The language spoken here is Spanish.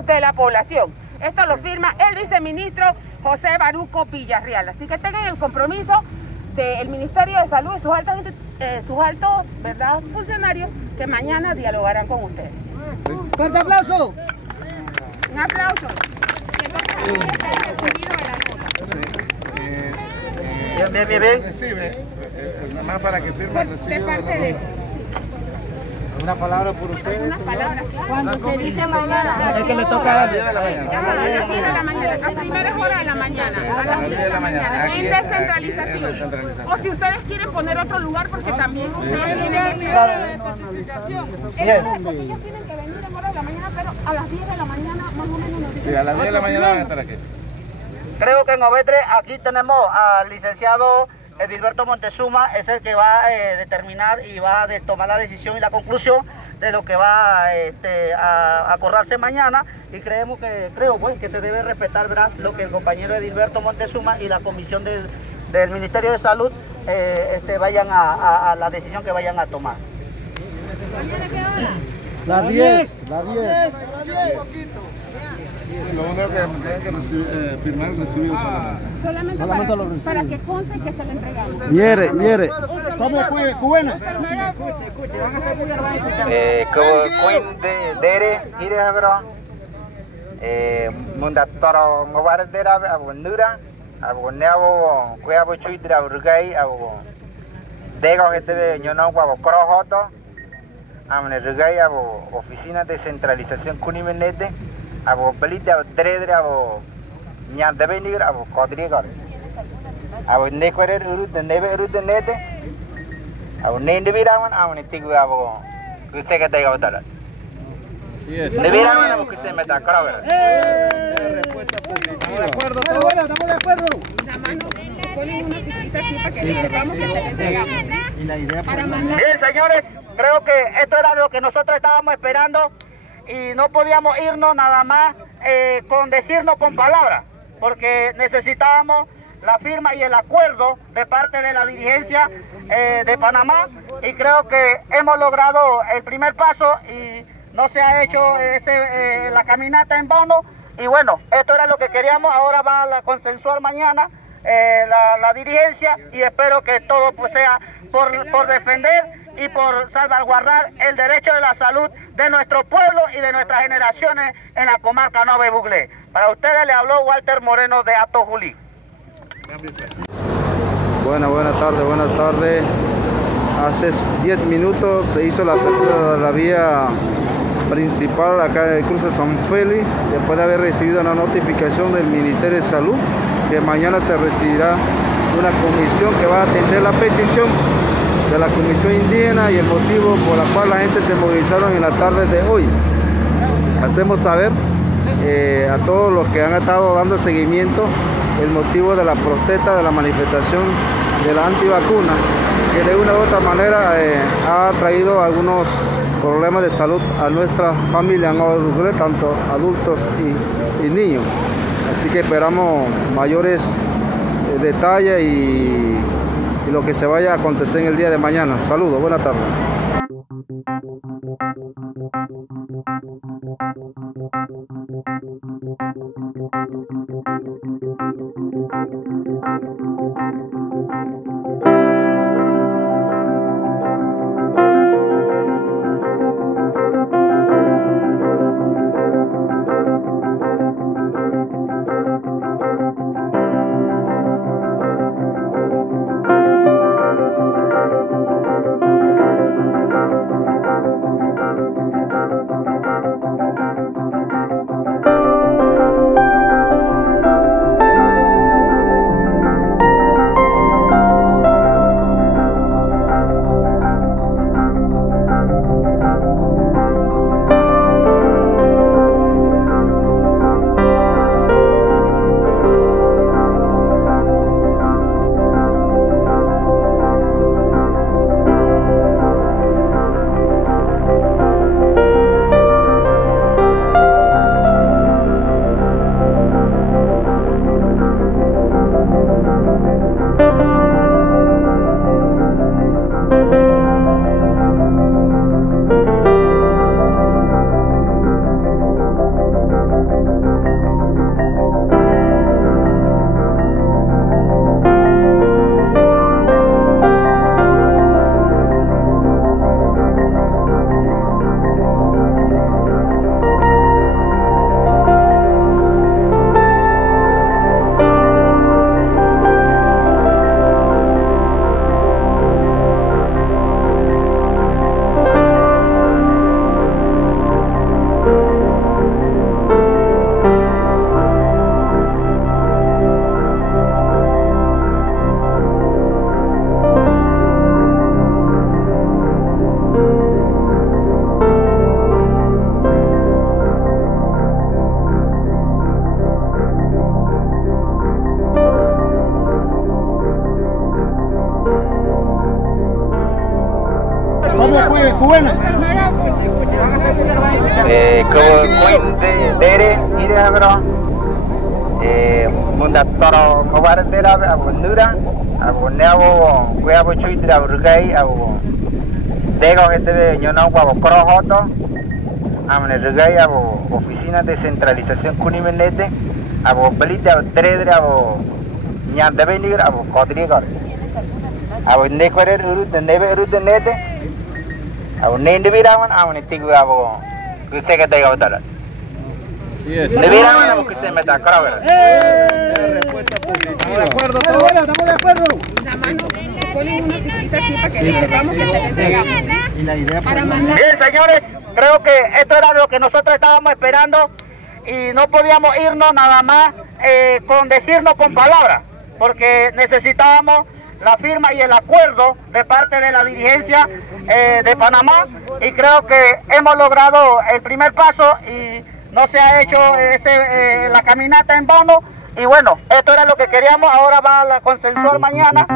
de la población. Esto lo firma el viceministro José Baruco Villarreal. Así que tengan el compromiso del Ministerio de Salud y sus altos ¿verdad? Funcionarios que mañana dialogarán con ustedes. ¡Fuerte aplauso! Un aplauso. Bien. Recibe, nada más para que firme el recibo. De parte de... Una palabra por ustedes. Unas palabras. Cuando se dice mañana. Es que le toca a las 10 de la mañana. A las 10 de la mañana, a primeras horas de la mañana. A las 10 de la mañana. En descentralización. O si ustedes quieren poner otro lugar, porque también ustedes tienen que... Ellos tienen que venir en hora de la mañana, pero a las 10 de la mañana más o menos nos dicen. Sí, a las 10 de la mañana van a estar aquí. Creo que en Ovetre aquí tenemos al licenciado Edilberto Montezuma, es el que va a determinar y va a tomar la decisión y la conclusión de lo que va a acordarse mañana, y creo que se debe respetar, ¿verdad?, lo que el compañero Edilberto Montezuma y la comisión del Ministerio de Salud vayan a la decisión que vayan a tomar. ¿Mañana qué hora? Las 10. Lo único que tienen que firmar el recibido solamente. Solamente lo reciben. Para que conste que se le entregamos. Mire. ¿Cómo fue, cubana? Kuin dere hire habro munda toro ngowar dera abo nura abo neabo kuabo chuidra rugai abo dego hetebe nyono abo krohoto amne rugai abo oficina de centralización kunimenete abo belida dredra abo nyandebe nigra abo kodrigor abo nekwerer urut nebe urut nete abo nende biraman amne tigu abo kuse que te gotara debieran que se meta crowder. Estamos de acuerdo, estamos de acuerdo. La mano, ponen una figurita aquí para que sepamos que se le entregamos. Y la idea para Bien, señores, creo que esto era lo que nosotros estábamos esperando y no podíamos irnos nada más con decirnos con palabras, porque necesitábamos la firma y el acuerdo de parte de la dirigencia de Panamá, y creo que hemos logrado el primer paso y no se ha hecho la caminata en vano. Y bueno, esto era lo que queríamos. Ahora va a consensuar mañana la dirigencia, y espero que todo pues sea por defender y por salvaguardar el derecho de la salud de nuestro pueblo y de nuestras generaciones en la comarca Nova Buglé. Para ustedes le habló Walter Moreno de Ato Juli. Buenas tardes. Hace 10 minutos se hizo la apertura de la vía principal acá del cruce San Félix, después de haber recibido una notificación del Ministerio de Salud que mañana se recibirá una comisión que va a atender la petición de la Comisión Indígena y el motivo por el cual la gente se movilizaron en la tarde de hoy. Hacemos saber a todos los que han estado dando seguimiento el motivo de la protesta, de la manifestación de la antivacuna, que de una u otra manera ha traído algunos problemas de salud a nuestra familia en Nova Buglé, tanto adultos y niños. Así que esperamos mayores detalles y lo que se vaya a acontecer en el día de mañana. Saludos, buenas tardes. cubana. Dere, ide bro. Munda toro kobardera abundura, abunebo, cuabo chuitra burgai, abu. Dego ese ñonau guabo crojoto. Amne rugai abu oficina de centralización kunimenete, abu pelite abu tredre abu ñande venir abu kodrigor. Abu nekorer urut nebe urut nete. Abu nende biraman amne tigwe abu kuseke dego dara. Debieran abu kuse meta kraver. Respuesta positiva. De acuerdo, estamos de acuerdo. Y la idea fue... Bien, señores, creo que esto era lo que nosotros estábamos esperando y no podíamos irnos nada más con decirnos con palabras, porque necesitábamos la firma y el acuerdo de parte de la dirigencia de Panamá, y creo que hemos logrado el primer paso y no se ha hecho la caminata en vano. Y bueno, esto era lo que queríamos, ahora va a la consensual mañana.